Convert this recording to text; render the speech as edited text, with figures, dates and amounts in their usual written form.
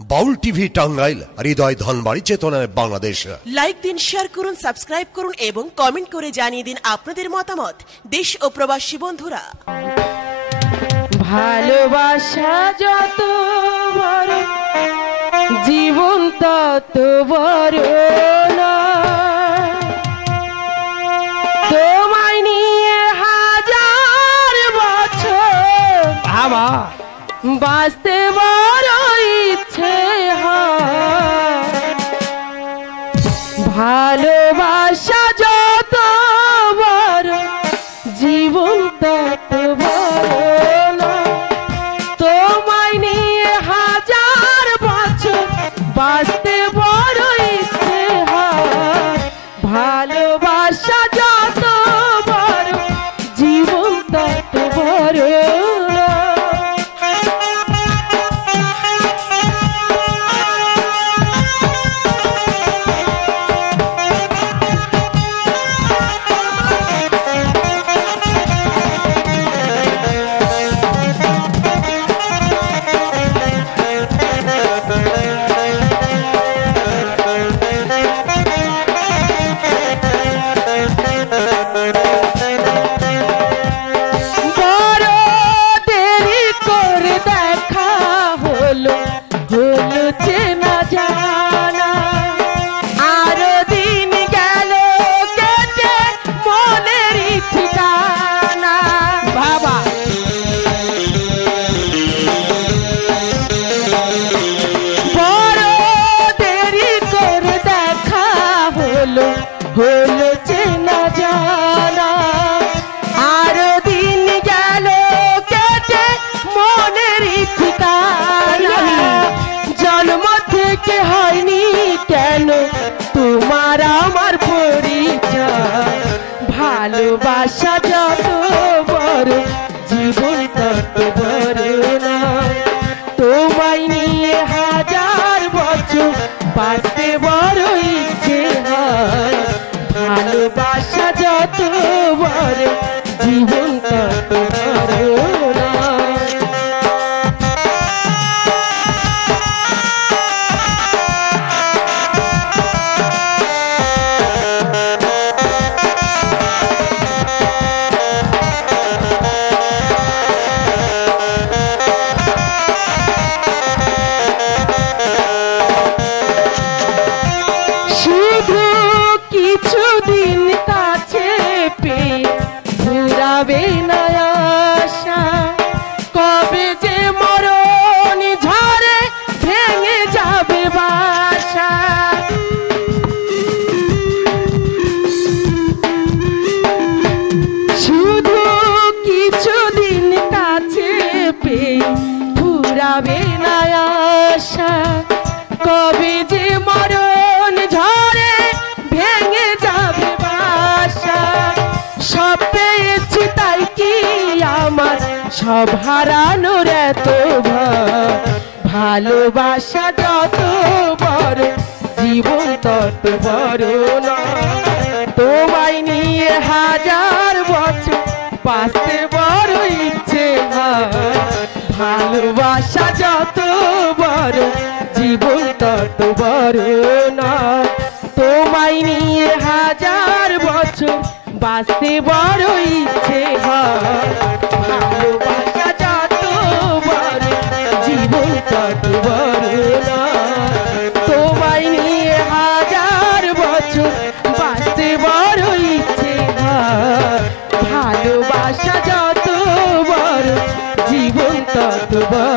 বাউল TV Tangail, হৃদয় ধনবাড়ি, চেতনায় Bangladesh. Like দিন, share করুন, সাবস্ক্রাইব করুন এবং কমেন্ট করে জানিয়ে দিন আপনাদের মতামত। দেশ ও প্রবাসী বন্ধুরা, ভালোবাসা যত বড় জীবন তত বড় না, তোমায় নিয়ে হাজার বছর বাঁচতে বড় ইচ্ছে হয়। ভালোবাসা যত বড় জীবন তত বড় না, তোমায় নিয়ে হাজার বছর বাঁচতে বড় ইচ্ছে হয়। ভালোবাসা যত বড় জীবন তত বড় না। হলো চেনা জানা, আরো দিন গেল কেটে মনের ঠিকানা। জন্ম থেকে হয়নি কেন তোমার আমার পরিচয়। ভালোবাসা যত বড় জীবন তত বড় না, তোমায় নিয়ে হাজার বছর বাঁচতে বড় ইচ্ছে হয়। ভালোবাসা যত বড় জীবন তত বড় না। শুধু কিছুদিন কাছে পেয়ে ঘুরাবে না আশা, কবে যে মরণ ঝড়ে ভেঙে যাবে বাসা। শুধু কিছুদিন কাছে পেয়ে ঘুরাবে না আশা, কবে যে মরণ ঝড়ে ভেঙে যাবে বাসা। সব পেয়েছি তাই কি আমার সব হারানোর এত ভয়। ভালোবাসা যত বড় জীবন তত বড় না, তোমায় নিয়ে হাজার বছর বাঁচতে বড় ইচ্ছে হয়। ভালোবাসা যত বড় জীবন তত বড় না, তোমায় নিয়ে হাজার বছর বাঁচতে বড় ইচ্ছে হয়। ভালোবাসা যত বড় জীবন তত বড় না, তোমায় নিয়ে হাজার বছর বাঁচতে বড় ইচ্ছে হয়। ভালোবাসা যত বড় জীবন তত বড়।